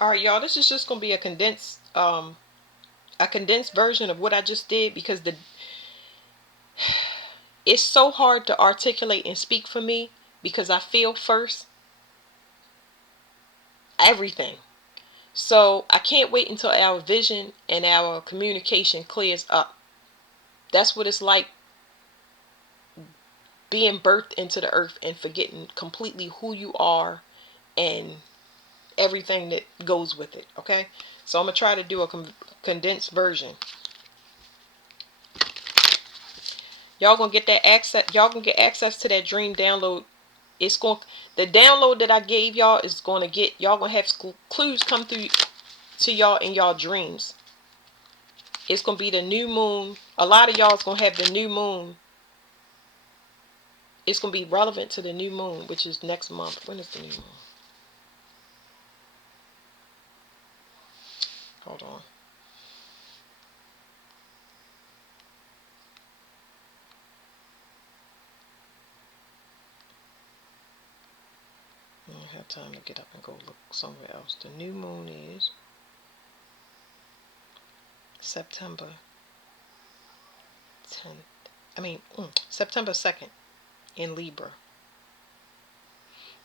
All right, y'all. This is just gonna be a condensed version of what I just did, because it's so hard to articulate and speak for me, because I feel first everything. So I can't wait until our vision and our communication clears up. That's what it's like being birthed into the earth and forgetting completely who you are and everything that goes with it. Okay, so I'm gonna try to do a condensed version. Y'all gonna get that access. Y'all gonna get access to that dream download. It's going, the download that I gave y'all is gonna get, y'all gonna have clues come through to y'all in y'all dreams. It's gonna be the new moon. A lot of y'all is gonna have the new moon. It's gonna be relevant to the new moon, which is next month. When is the new moon? Hold on. I don't have time to get up and go look somewhere else. The new moon is September 10th. September 2nd in Libra.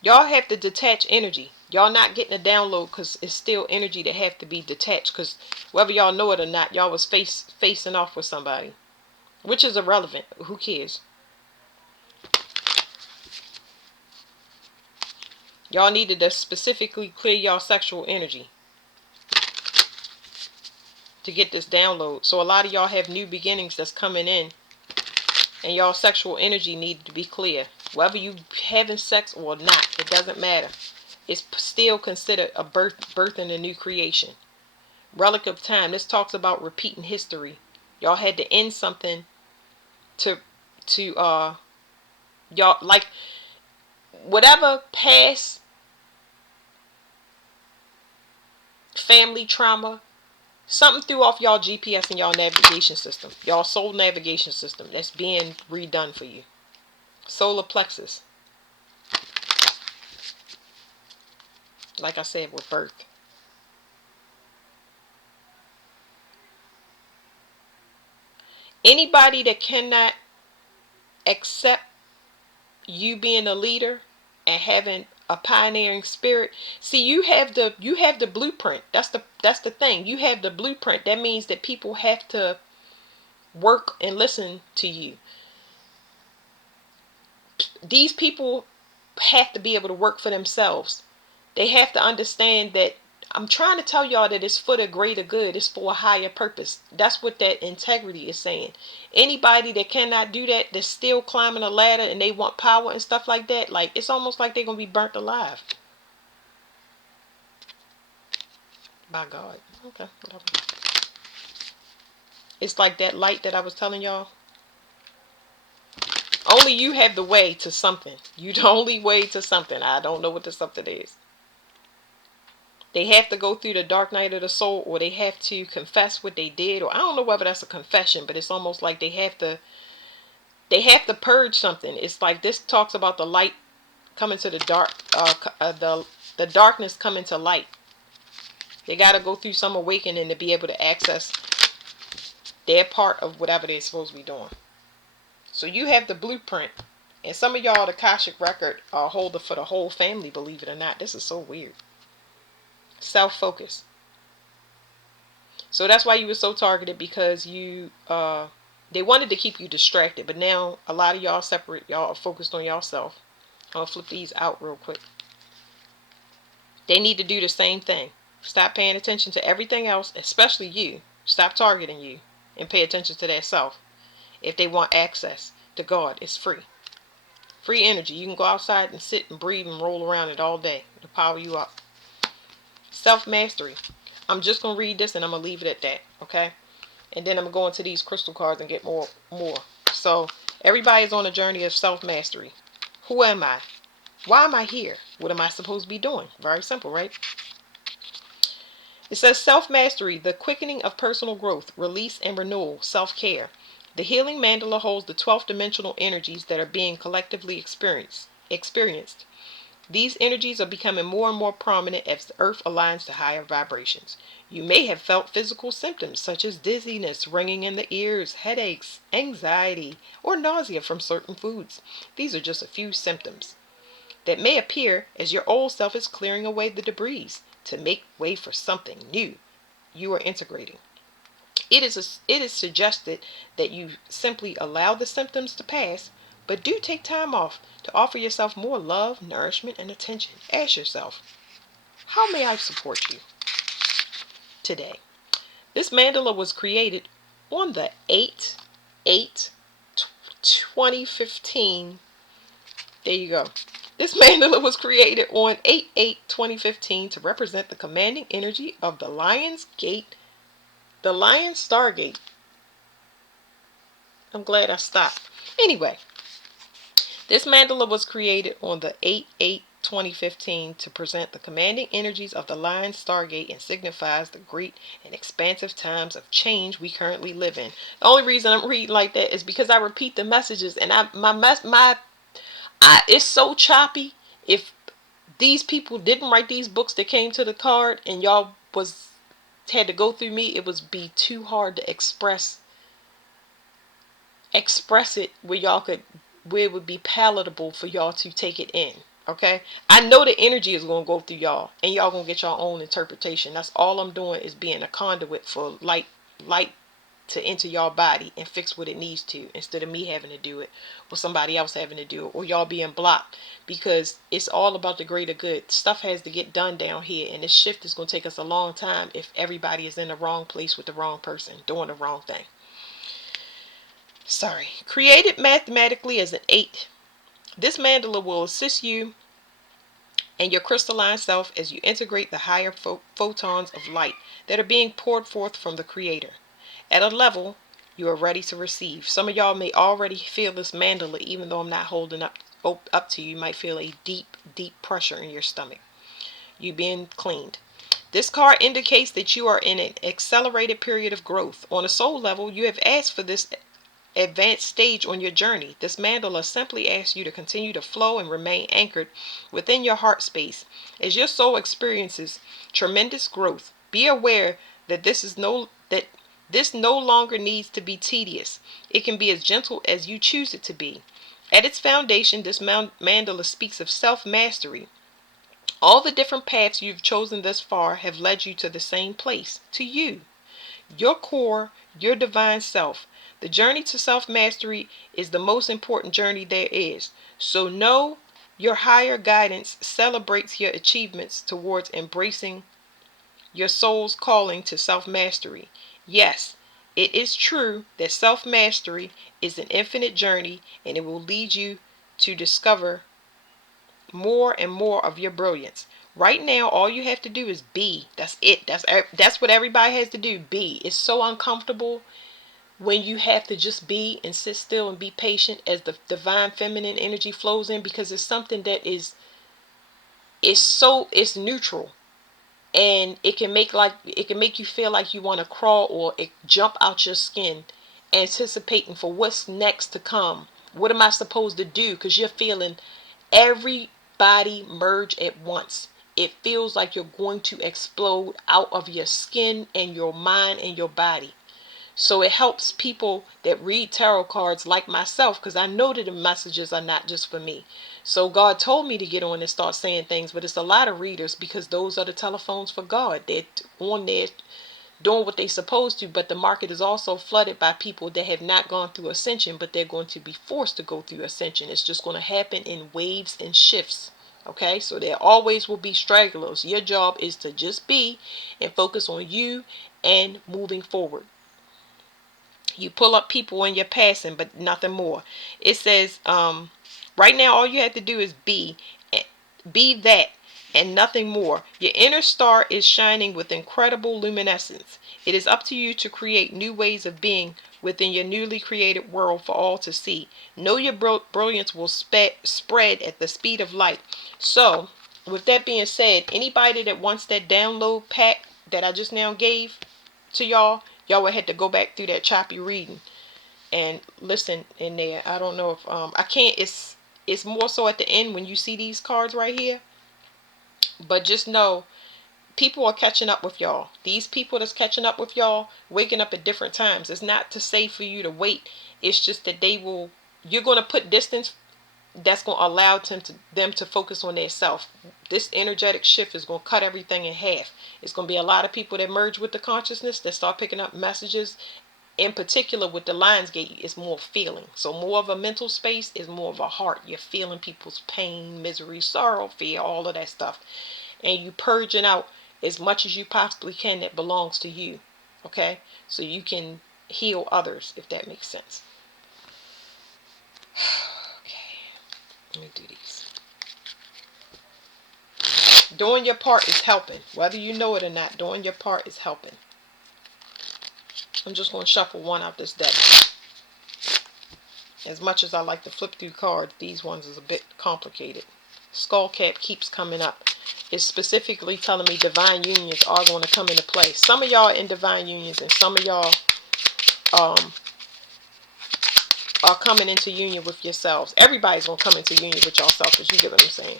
Y'all have to detach energy. Y'all not getting a download because it's still energy that have to be detached, because whether y'all know it or not, y'all was facing off with somebody, which is irrelevant. Who cares? Y'all needed to specifically clear y'all sexual energy to get this download. So a lot of y'all have new beginnings that's coming in, and y'all sexual energy needed to be clear. Whether you having sex or not, it doesn't matter. It's still considered a birth in a new creation. Relic of time. This talks about repeating history. Y'all had to end something to y'all, like, whatever past family trauma, something threw off y'all GPS and y'all navigation system, y'all soul navigation system, that's being redone for you. Solar plexus, like I said, with birth. Anybody that cannot accept you being a leader and having a pioneering spirit, see, you have the blueprint. That's the thing. You have the blueprint. That means that people have to work and listen to you. These people have to be able to work for themselves. They have to understand that I'm trying to tell y'all that it's for the greater good. It's for a higher purpose. That's what that integrity is saying. Anybody that cannot do that, that's still climbing a ladder and they want power and stuff like that, like, it's almost like they're going to be burnt alive. By God. Okay, whatever. It's like that light that I was telling y'all. Only you have the way to something. You the only way to something. I don't know what the something is. They have to go through the dark night of the soul, or they have to confess what they did, or I don't know whether that's a confession, but it's almost like they have to purge something. It's like this talks about the light coming to the dark, the darkness coming to light. They got to go through some awakening to be able to access their part of whatever they're supposed to be doing. So you have the blueprint, and some of y'all the Akashic record holder for the whole family. Believe it or not, this is so weird. Self-focus. So that's why you were so targeted, because you they wanted to keep you distracted, but now a lot of y'all separate. Y'all are focused on yourself. I'll flip these out real quick. They need to do the same thing. Stop paying attention to everything else, especially you. Stop targeting you and pay attention to that self. If they want access to God, it's free. Free energy. You can go outside and sit and breathe and roll around it all day to power you up. Self-mastery. I'm just going to read this and I'm going to leave it at that, okay? And then I'm going to go into these crystal cards and get more. So, everybody's on a journey of self-mastery. Who am I? Why am I here? What am I supposed to be doing? Very simple, right? It says self-mastery, the quickening of personal growth, release and renewal, self-care. The healing mandala holds the 12th dimensional energies that are being collectively experienced. These energies are becoming more and more prominent as the earth aligns to higher vibrations. You may have felt physical symptoms such as dizziness, ringing in the ears, headaches, anxiety, or nausea from certain foods. These are just a few symptoms that may appear as your old self is clearing away the debris to make way for something new you are integrating. It is suggested that you simply allow the symptoms to pass, but do take time off to offer yourself more love, nourishment, and attention. Ask yourself, how may I support you today? This mandala was created on the 8 2015. There you go. This mandala was created on 8/8/2015 to represent the commanding energy of the Lion's Gate, the Lion Stargate. I'm glad I stopped. Anyway, this mandala was created on the 8/8/2015 to present the commanding energies of the Lion Stargate and signifies the great and expansive times of change we currently live in. The only reason I'm reading like that is because I repeat the messages, and it's so choppy. If these people didn't write these books that came to the card and y'all was had to go through me, it would be too hard to express it where it would be palatable for y'all to take it in. Okay, I know the energy is going to go through y'all, and y'all going to get your own interpretation. That's all I'm doing, is being a conduit for light to enter y'all body and fix what it needs to, instead of me having to do it or somebody else having to do it, or y'all being blocked, because it's all about the greater good. Stuff has to get done down here, and this shift is going to take us a long time if everybody is in the wrong place with the wrong person doing the wrong thing. Sorry. Created mathematically as an 8, this mandala will assist you and your crystalline self as you integrate the higher photons of light that are being poured forth from the Creator at a level you are ready to receive. Some of y'all may already feel this mandala, even though I'm not holding up to you. You might feel a deep pressure in your stomach. You being cleaned. This card indicates that you are in an accelerated period of growth. On a soul level, you have asked for this advanced stage on your journey. This mandala simply asks you to continue to flow and remain anchored within your heart space as your soul experiences tremendous growth. Be aware that this no longer needs to be tedious. It can be as gentle as you choose it to be. At its foundation, this mandala speaks of self-mastery. All the different paths you've chosen thus far have led you to the same place, to you, your core, your divine self. The journey to self-mastery is the most important journey there is. So know your higher guidance celebrates your achievements towards embracing your soul's calling to self-mastery. Yes, it is true that self-mastery is an infinite journey, and it will lead you to discover more and more of your brilliance. Right now, all you have to do is be. That's it. That's what everybody has to do. Be. It's so uncomfortable when you have to just be and sit still and be patient as the divine feminine energy flows in, because it's something that it's neutral, and it can make you feel like you want to crawl or jump out your skin, anticipating for what's next to come. What am I supposed to do? Because you're feeling everybody merge at once. It feels like you're going to explode out of your skin and your mind and your body. So it helps people that read tarot cards like myself, because I know that the messages are not just for me. So God told me to get on and start saying things, but it's a lot of readers, because those are the telephones for God. They're on there doing what they're supposed to, but the market is also flooded by people that have not gone through ascension, but they're going to be forced to go through ascension. It's just going to happen in waves and shifts. Okay, so there always will be stragglers. Your job is to just be and focus on you and moving forward. You pull up people in your passing, but nothing more. It says, right now, all you have to do is be that and nothing more. Your inner star is shining with incredible luminescence. It is up to you to create new ways of being within your newly created world for all to see. Know your brilliance will spread at the speed of light. So, with that being said, anybody that wants that download pack that I just now gave to y'all would have to go back through that choppy reading and listen in there. I don't know if I can't. It's more so at the end when you see these cards right here. But just know, people are catching up with y'all. These people that's catching up with y'all, waking up at different times. It's not to say for you to wait. It's just that you're going to put distance that's going to allow them to focus on their self. This energetic shift is going to cut everything in half. It's going to be a lot of people that merge with the consciousness, that start picking up messages. In particular with the Lionsgate, it's more feeling. So more of a mental space is more of a heart. You're feeling people's pain, misery, sorrow, fear, all of that stuff. And you purging out as much as you possibly can that belongs to you. Okay? So you can heal others, if that makes sense. Okay. Let me do these. Doing your part is helping. Whether you know it or not, doing your part is helping. I'm just going to shuffle one out this deck. As much as I like to flip through cards, these ones is a bit complicated. Skull cap keeps coming up. It's specifically telling me divine unions are going to come into play. Some of y'all are in divine unions, and some of y'all are coming into union with yourselves. Everybody's going to come into union with yourself, if you get what I'm saying.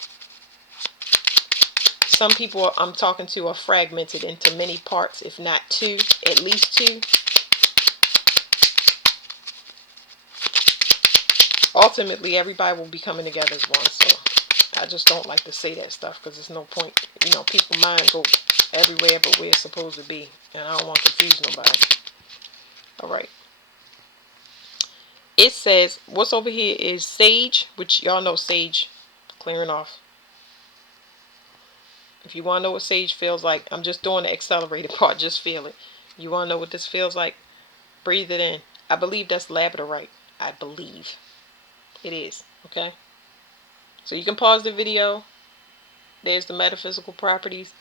Some people I'm talking to are fragmented into many parts, if not two, at least two. Ultimately, everybody will be coming together as one. So I just don't like to say that stuff because there's no point. You know, people's mind go everywhere but where it's supposed to be. And I don't want to confuse nobody. Alright. It says, what's over here is sage, which y'all know sage, clearing off. If you want to know what sage feels like, I'm just doing the accelerated part, just feel it. You want to know what this feels like? Breathe it in. I believe that's labradorite. I believe. It is, okay? So you can pause the video. There's the metaphysical properties.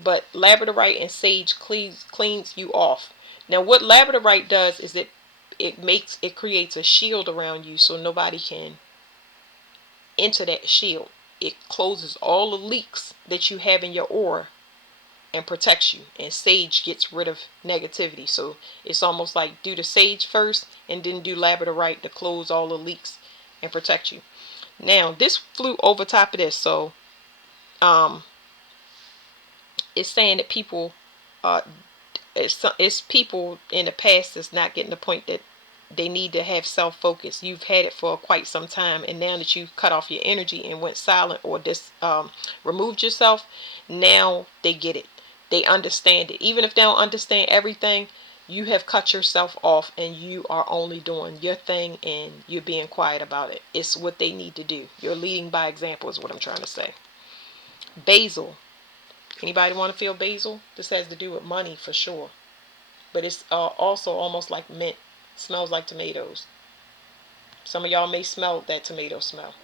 But labradorite and sage cleans you off. Now what labradorite does is it creates a shield around you so nobody can enter that shield. It closes all the leaks that you have in your aura and protects you. And sage gets rid of negativity. So it's almost like do the sage first and then do labradorite to close all the leaks and protect you. Now this flew over top of this, so it's saying that people it's people in the past that's not getting the point that they need to have self-focus. You've had it for quite some time, and now that you've cut off your energy and went silent or removed yourself, now they get it. They understand it. Even if they don't understand everything, you have cut yourself off and you are only doing your thing and you're being quiet about it. It's what they need to do. You're leading by example is what I'm trying to say. Basil. Anybody want to feel basil? This has to do with money for sure. But it's also almost like mint. Smells like tomatoes. Some of y'all may smell that tomato smell.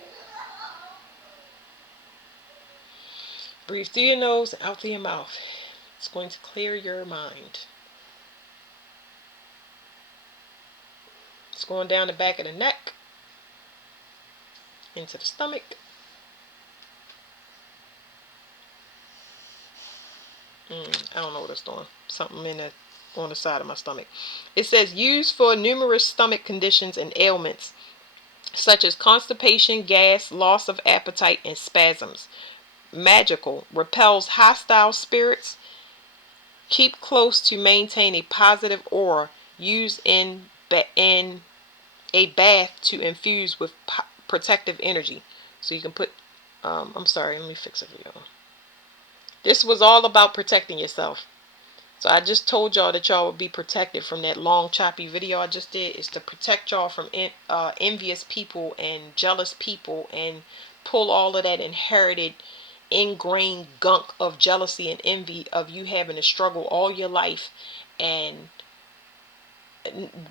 Breathe through your nose and out through your mouth. It's going to clear your mind. It's going down the back of the neck, into the stomach. I don't know what it's doing. Something on the side of my stomach. It says used for numerous stomach conditions and ailments such as constipation, gas, loss of appetite, and spasms. Magical. Repels hostile spirits. Keep close to maintain a positive aura. Used in a bath to infuse with protective energy. So you can put, I'm sorry, let me fix it for y'all. This was all about protecting yourself. So I just told y'all that y'all would be protected from that long choppy video I just did. Is to protect y'all from envious people and jealous people and pull all of that inherited ingrained gunk of jealousy and envy of you having to struggle all your life and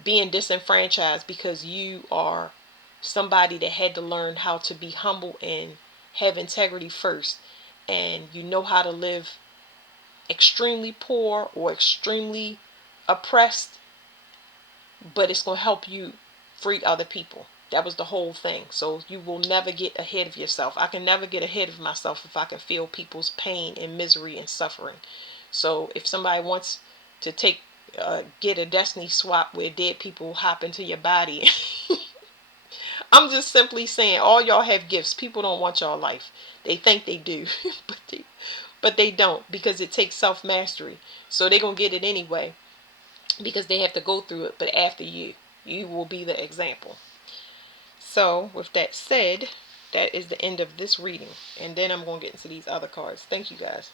being disenfranchised because you are somebody that had to learn how to be humble and have integrity first, and you know how to live extremely poor or extremely oppressed, but it's going to help you free other people. That was the whole thing. So you will never get ahead of yourself. I can never get ahead of myself if I can feel people's pain and misery and suffering. So if somebody wants to get a destiny swap where dead people hop into your body, I'm just simply saying, all y'all have gifts. People don't want y'all life. They think they do, but they don't, because it takes self-mastery. So they're going to get it anyway because they have to go through it. But after you will be the example. So with that said, that is the end of this reading. And then I'm going to get into these other cards. Thank you guys.